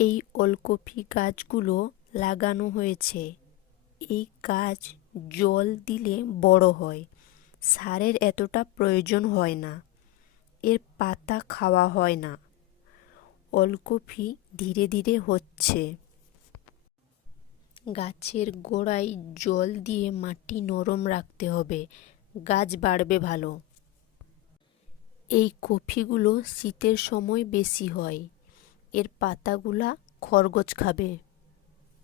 এই ওলকপি গাছগুলো লাগানো হয়েছে। এই গাছ জল দিলে বড় হয়, সারের এতটা প্রয়োজন হয় না, এর পাতা খাওয়া হয় না। ওলকপি ধীরে ধীরে হচ্ছে। গাছের গোড়ায় জল দিয়ে মাটি নরম রাখতে হবে, গাছ বাড়বে ভালো। এই কপিগুলো শীতের সময় বেশি হয়, এর পাতাগুলা খরগোশ খাবে।